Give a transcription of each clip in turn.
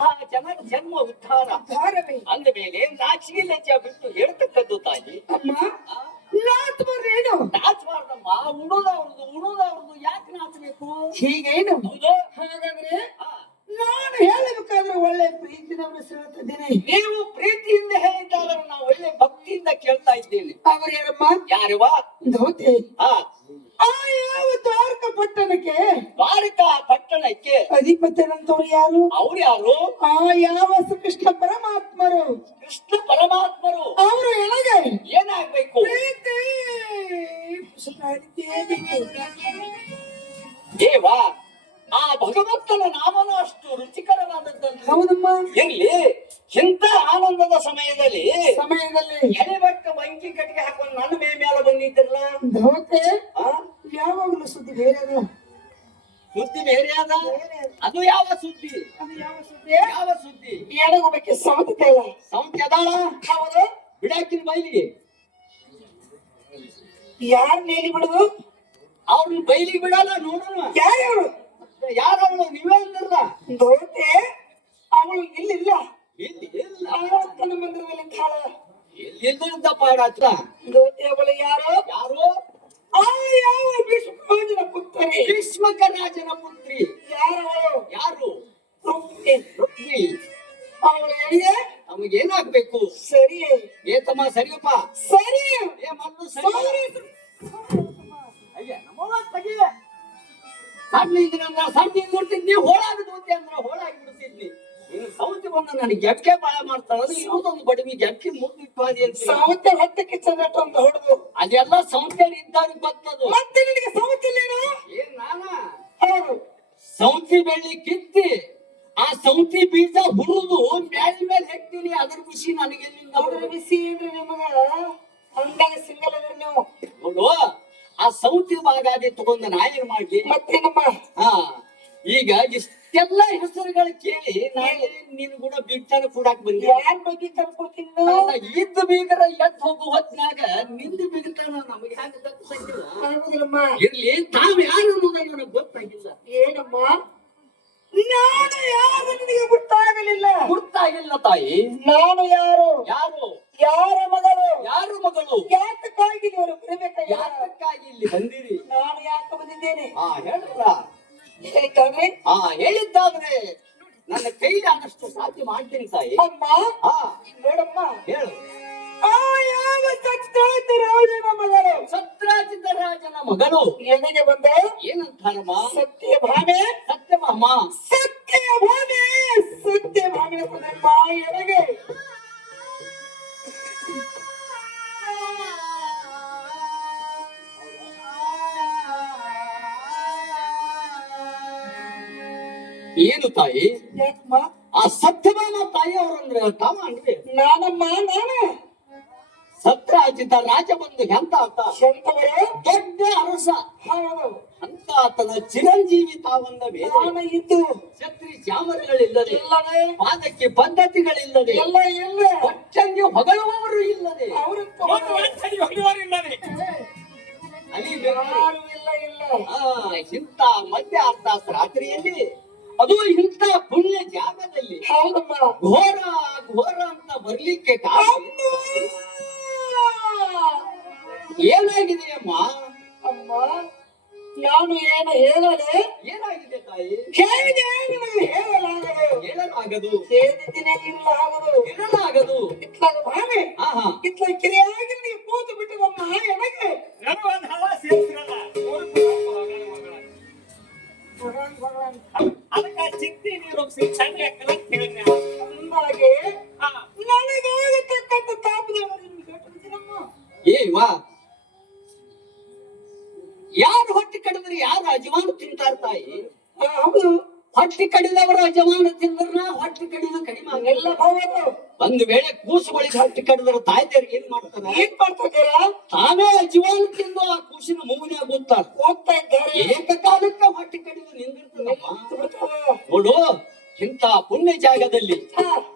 ಆ ಜನರ ಜನ್ಮ ಉದ್ಧಾರ ಭಾರವೇ ಅಂದ ಮೇಲೆ ನಾಚಿಕೆ ಲಜ್ಜ ಬಿಟ್ಟು ಹೇಳ್ತಕ್ಕದ್ದು ತಾಯಿ. ಅಮ್ಮ ನಾಚ್ಬಾರ್ದೇನು? ನಾಚಬಾರ್ದಮ್ಮ. ಉಣುದವ್ರದ್ದು ಯಾಕೆ ನಾಚಬೇಕು? ಹೀಗೇನು? ಹೌದು. ಹಾಗಾದ್ರೆ ಆ, ನಾನು ಹೇಳಬೇಕಾದ್ರೆ ಒಳ್ಳೆ ಪ್ರೀತಿನವರು ಹೇಳ್ತಿದ್ದೇನೆ. ನೀವು ಪ್ರೀತಿಯಿಂದ ಹೇಳಿದ್ದಾದ್ರೆ ನಾವು ಒಳ್ಳೆ ಭಕ್ತಿಯಿಂದ ಕೇಳ್ತಾ ಇದ್ದೇನೆ. ಅವರೇನಮ್ಮ? ಯಾರವ? ಧೋತೆ ಆ ಆ ಯಾವ ದ್ವಾರಕ ಪಟ್ಟಣಕ್ಕೆ ದ್ವಾರಕಾ ಪಟ್ಟಣಕ್ಕೆ ಅಧಿಪತಿಯರಂತವ್ರು ಯಾರು? ಅವ್ರು ಯಾರು? ಆ ಯಾವ ಕೃಷ್ಣ ಪರಮಾತ್ಮರು. ಕೃಷ್ಣ ಪರಮಾತ್ಮರು. ಅವರು ಎನಗೆ ಏನಾಗ್ಬೇಕು? ಪ್ರೀತಿ ದೇವ ಆ ಭಗವಂತನ ನಾಮನ ಅಷ್ಟು ರುಚಿಕರವಾದದ್ದನ್ನು. ಹೌದಮ್ಮ. ಇರ್ಲಿ, ಇಂಥ ಆನಂದದ ಸಮಯದಲ್ಲಿ ಎಲೆಬಟ್ಟ ಬಂಕಿ ಕಟ್ಟಿಗೆ ಹಾಕೊಂಡು ನನ್ನ ಮೇಲೆ ಬಂದಿದ್ದಿರಲ್ಲ. ಧೋತೆ ಆ ಯಾವಾಗಲೂ ಸುದ್ದಿ ಬೇರೆ ಅದ. ಸುದ್ದಿ ಬೇರೆ ಅದ. ಅದು ಯಾವ ಸುದ್ದಿ? ಅದು ಯಾವ ಸುದ್ದಿ? ಯಾವ ಸುದ್ದಿ? ಎಡಗೋಬೇಕೆ ಸೌತೆ ಅಲ್ಲ. ಸೌಂಖ್ಯ ಅದಾಳ. ಹೌದು. ಬಿಡಾಕಿನ ಬೈಲಿಗೆ ಯಾರು ನೇಲಿ ಬಿಡುದು? ಅವ್ರನ್ನ ಬೈಲಿಗೆ ಬಿಡಲ್ಲ. ನೋಡೋಣ ಯಾರ್ಯಾರು? ಯಾರವಳು? ನೀವೇ ಅಂದ್ರಲ್ಲ. ಧೋತೆ ಅವಳು ಇಲ್ಲಿಲ್ಲ. ಇಲ್ಲಿ ಇಲ್ಲ. ಅವಳು ತನ್ನ ಮಂದಿರದಲ್ಲಿ ಕಾಳ. ಎಲ್ಲಿದ್ದ ಪಾಡಾತ್ರ. ಧೋತೆ ಅವಳು ಯಾರು? ಯಾರು? ಆ ಯಾವ ಭೀಷ್ಮರಾಜನ ಪುತ್ರಿ. ಭೀಷ್ಮಕ ರಾಜನ ಪುತ್ರಿ. ಯಾರವಳು? ಯಾರು? ರುಕ್ಮಿಣಿ. ಅವಳು ಎಲ್ಲಿದೆ? ನಮಗೇನಾಗ್ಬೇಕು? ಸರಿ ಏತಮ್ಮ ಸರಿಯಪ್ಪ. ಸರಿ ಏ ಮಣ್ಣು ಸರಿ. ಅಯ್ಯ ನಮ್ಮವ್ವ ತಗಿ. ಸಣ್ಣ ಇದ್ರಂದ್ರ ಸಣ್ಣ ನೋಡ್ತಿದ್ ನೀವು ಹೋಳಾಗಿ ನೋಡ್ತಿ ಅಂದ್ರ ಹೋಳಾಗಿ ಬಿಡ್ತಿದ್ನಿ. ಇನ್ನು ಸೌತಿ ಬಂದ ನನಗೆ ಗೆಪ್ಕೆ ಬಾಳ ಮಾಡ್ತಾಳ. ಇನ್ನೊಂದು ಬಡವಿ ಗೆಪ್ಕೆ ಮುಗ್ದಿಟ್ಟು ಅದೇ ಅಂತ. ಸೌತೆ ಹೊಟ್ಟಕ್ಕೆ ಚಂದಟ ಅಂತ ಹೊಡೆದು ಅದೆಲ್ಲ ಸೌಂದರ್ಯ ಇದ್ದವ್ರಿಗೆ ಬರ್ತದು. ಮತ್ತೆ ನಿನಗೆ ಸೌತಿಲ್ಲೇನು? ಏನ್ ನಾನ ಹೌದು. ಸೌತಿ ಬೆಳ್ಳಿ ಕಿತ್ತಿ ಆ ಸೌತಿ ಬೀಜ ಹುರಿದು ಮೇಲೆ ಹಾಕ್ತೀನಿ. ಅದ್ರ ಖುಷಿ ನನಗೆ ಅವ್ರ ಬಿಸಿ ಏನ್ರಿ ನಿಮಗ? ಹಂಗಾಗಿ ಸಿಂಗಲ್ ಅದ್ರಿ ನೀವು. ನೋಡು, ಆ ಸೌತಿ ಬಾಗಾದಿ ತಗೊಂಡ ನಾ ಏನ್ ಮಾಡ್ಲಿ? ಮತ್ತೇನಮ್ಮ? ಹಾ, ಈಗ ಇಷ್ಟೆಲ್ಲ ಹೆಸರುಗಳು ಕೇಳಿ ನಾನು ನೀನು ಕೂಡ ಬೀಗ್ತಾನ ಕೂಡಾಕ್ ಬಂದಿ. ಯಾರ ಬಗ್ಗೆ ಕರ್ಕೊಡ್ತೀನಿ? ಇದ್ದ ಬೀಗರ ಎದ್ದು ಹೋಗು ಹೊತ್ನಾಗ ನಿಂದು ಬೀಗ್ತಾನ ನಮಗೆ ಹ್ಯಾಂಗ ತಪ್ಪಿಸಂಗಿಲ್ಲ. ಆಗುದಿಲ್ಲಮ್ಮ. ಇರ್ಲಿ, ತಾವ್ ಯಾರು ಅನ್ನೋದ ನನಗೆ ಗೊತ್ತಾಗಿಲ್ಲ. ಏನಮ್ಮ? ನಾನು ಯಾರು ನಿನಗೆ ಗೊತ್ತಾಗಲಿಲ್ಲ? ಗೊತ್ತಾಗಿಲ್ಲ ತಾಯಿ. ನಾನು ಯಾರು? ಯಾರು? ಯಾರ ಮಗಳು? ಯಾರು ಮಗಳು? ಯಾತಕ್ಕಾಗಿ ನೀವು ಬರಬೇಕಾಗಿ? ಯಾತಕ್ಕಾಗಿ ಇಲ್ಲಿ ಬಂದಿರಿ? ನಾನು ಯಾಕೆ ಬಂದಿದ್ದೇನೆ? ಹಾ ಹೇಳ್ರ. ಹೇಳಿದ್ದಾನೆ. ಹಾ ಹೇಳಿದ್ದಾದ್ರೆ ನನ್ನ ಕೈಲಿ ಆದಷ್ಟು ಸಾಧ್ಯ ಮಾಡ್ತೀನಿ ತಾಯಿ. ಅಮ್ಮ ಹಾ ನೋಡಮ್ಮ, ಹೇಳು. ಆ ಯಾವ ಸತ್ರಾಜಿತ ರಾಜನ ಮಗಳು? ಸತ್ರಾಜಿತ ರಾಜನ ಮಗಳು ಎಲ್ಲಿಗೆ ಬಂದ? ಏನಂತಾರಮ್ಮ? ಸತ್ಯಭಾಮೆ. ಸತ್ಯಭಾಮ. ಸತ್ಯಭಾಮೆ. ಸತ್ಯಭಾಮೆ ಬಂದಮ್ಮ ಎಲ್ಲಿಗೆ? ಏನು ತಾಯಿ? ಯಾಕಮ್ಮ? ಆ ಸತ್ಯಭಾಮ ತಾಯಿ ಅವರಂದ್ರೆ ತಾವ ಅಂದ್ರೆ ನಾನಮ್ಮ. ನಾನು ಸತ್ರಾಜಿತ ರಾಜ ಬಂದು ಎಂತ ಆತ? ಶಂಕರೇ ದೊಡ್ಡ ಅರಸ. ಹೌದು. ಅಂತ ಆತನ ಚಿರಂಜೀವಿ ತಾವಂದ ಮೇಲೆ ನಾನು ಇದ್ದು ಛತ್ರಿ ಚಾಮರಗಳಿಲ್ಲದೆ, ಇಲ್ಲದೆ, ಪಾದಕ್ಕೆ ಪದ್ಧತಿಗಳಿಲ್ಲದೆ, ಎಲ್ಲ ಇಲ್ಲ, ಒಟ್ಟಂಗೆ ಹೊಗಳುವವರು ಇಲ್ಲದೆ, ಅವರಂತ ಹೊಗಳುವರಿಲ್ಲದೆ ಯಾರು ಇಲ್ಲ ಇಲ್ಲ. ಇಂಥ ಮಧ್ಯ ಅರ್ಥ ರಾತ್ರಿಯಲ್ಲಿ, ಅದು ಇಂಥ ಪುಣ್ಯ ಜಾಗದಲ್ಲಿ ಹೌದಮ್ಮ. ಘೋರ ಘೋರ ಅಂತ ಬರ್ಲಿಕ್ಕೆ ಕಾರಣ ಏನಾಗಿದೆ ಅಮ್ಮ? ಅಮ್ಮ ನಾನು ಏನು ಹೇಳದೆ? ಏನಾಗಿದೆ ತಾಯಿ? ಹೇಳಿದೆ ನಿಮಗೆ ಹೇಳಲಾಗದು. ಹೇಳಲಾಗದು. ಹೇಳಿದ್ದೇನೆ ಇರಲಾಗದು. ಇರಲಾಗದು. ಇತ್ಲಾಗ ಭಾಮೆ ಆಹಾ ಇತ್ಲ ಕಿರಿಯಾಗಿ ನೀವು ಕೂತು ಬಿಟ್ಟದಮ್ಮ ಎನಗೆ? ಅದಕ್ಕೆ ಚಿಂತೆ ನೀರು ಹಂಗಾಗಿ ನನಗಾಗತಕ್ಕಂಥ ತಾಪದಮ್ಮ. ಏವಾ ಯಾರು ಹೊಟ್ಟೆ ಕಡಿದ್ರೆ ಯಾರು ಅಜವಾನ ತಿಂತಾರ ತಾಯಿ? ಹೌದು. ಹೊಟ್ಟೆ ಕಡಿದವರ ಅಜವಾನ ತಿಂದ್ರ ಹೊಟ್ಟೆ ಕಡಿದ ಕಡಿಮೆ ಎಲ್ಲ ಹೌದು. ಒಂದು ವೇಳೆ ಕೂಸುಗಳಿಗೆ ಹೊಟ್ಟೆ ಕಡಿದ್ರ ತಾಯ್ದೇವ್ರಿಗೆ ಏನ್ ಮಾಡ್ತಾರ? ಏನ್ ಮಾಡ್ತಿದ್ದೀರಾ? ತಾವೇ ಅಜವಾನ ತಿಂದು ಆ ಕೂಸಿನ ಮೂಗಿನ ಗೊತ್ತಾರ ಹೋಗ್ತಾ ಇದ್ದಾರೆ. ಏಕಕಾಲಕ್ಕೆ ಹೊಟ್ಟೆ ಕಡಿದು ನಿಂದಿರ್ತದಮ್ಮ. ನೋಡು, ಇಂಥ ಪುಣ್ಯ ಜಾಗದಲ್ಲಿ,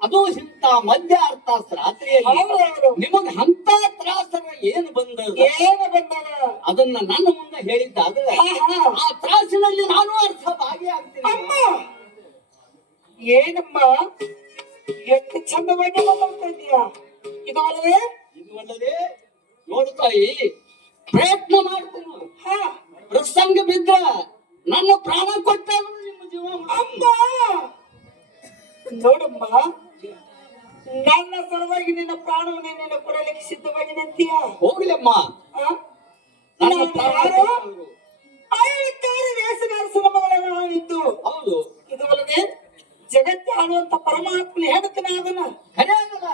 ಅದು ಇಂಥ ಮಧ್ಯ ಅರ್ಥ ರಾತ್ರಿಯಲ್ಲಿ ನಿಮಗ ಅಂತ ತ್ರಾಸರ ಏನು ಬಂದ ಅದನ್ನ ನನ್ನ ಮುಂದೆ ಹೇಳಿದ್ದಾದ್ರೆ ಆ ತ್ರಾಸಿನಲ್ಲಿ ನಾನು ಅರ್ಥ ಭಾಗಿಯಾಗ್ತೀನಿ. ಏನಮ್ಮ ಎಷ್ಟು ಚಂದವಾಗಿ ಮಾತಾಡ್ತಾ ಇದೀಯಾ? ಇದು ಅಲ್ಲವೇ? ಇದು ಅಲ್ಲದೆ ನೋಡು ತಾಯಿ, ಪ್ರಯತ್ನ ಮಾಡ್ತೇನೆ. ಹಾ ಪ್ರಸಂಗ ಬಿದ್ದ ನನ್ನ ಪ್ರಾಣ ಕೊಟ್ಟಾಗ ನಿಮ್ಮ ಜೀವ ಅಮ್ಮ ನೋಡಮ್ಮ, ನನ್ನ ಸಲುವಾಗಿ ನಿನ್ನ ಪ್ರಾಣವನ್ನು ನಿನ್ನ ಕೊಡಲಿಕ್ಕೆ ಸಿದ್ಧವಾಗಿ ನಿಂತೀಯ. ಹೋಗ್ಲಮ್ಮ, ನನ್ನ ನಾನು ಪ್ರಾಣ ಯಾರು? ಕೊಟ್ಟವರು. 56 ವೇಷಗಾರಸನ ಮಗಳನ್ನು ನಾನಿದ್ದು, ಹೌದು, ಇದು ಅಲ್ಲದೆ ಜಗತ್ತೆ ಆಳುವಂತ ಪರಮಾತ್ಮನ ಹೆಂಡತಿನಾದನ. ಖರೆ ಅದಲ್ಲ?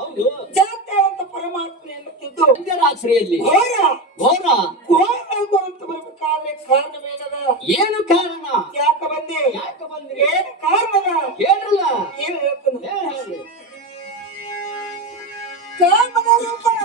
ಹೌದು, ಜಗತ್ತೆ ಆಳುವಂತ ಪರಮಾತ್ಮನ ಹೆಂಡತಿದ್ದು ರಾತ್ರಿಯಲ್ಲಿ ಘೋರ ಘೋರ ಘೋರ ಅಂತ ಬರ್ಬೇಕಾದ್ರೆ ಕಾರಣವೇನದ? ಏನು ಕಾರಣ? ಯಾಕೆ ಬಂದೆ? ಯಾಕೆ ಬಂದ್ರಿ? ಏನು ಕಾರಣದ? ಹೇಳ್ರಲ್ಲ. ಏನು ಹೇಳ್ತಾನೆ? ಹೇಳ್ರಿ. ಕಾಮನ ರೂಪನ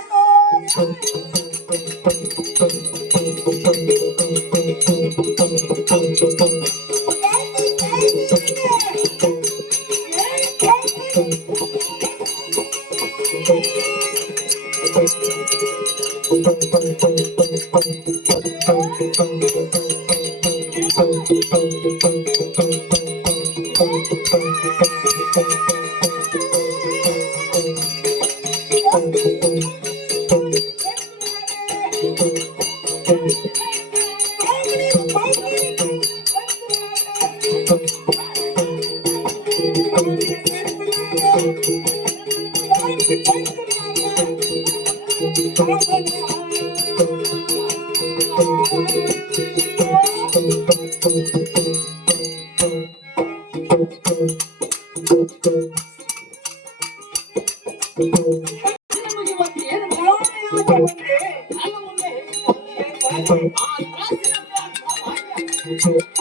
ನಿಮಗೆ ಒಂದು ಏನು ನನ್ನ ಮುಂದೆ ಹೇಳಿಲ್ಲ. ಆ ತ್ರಾಸಿನ ಪ್ರಾಣ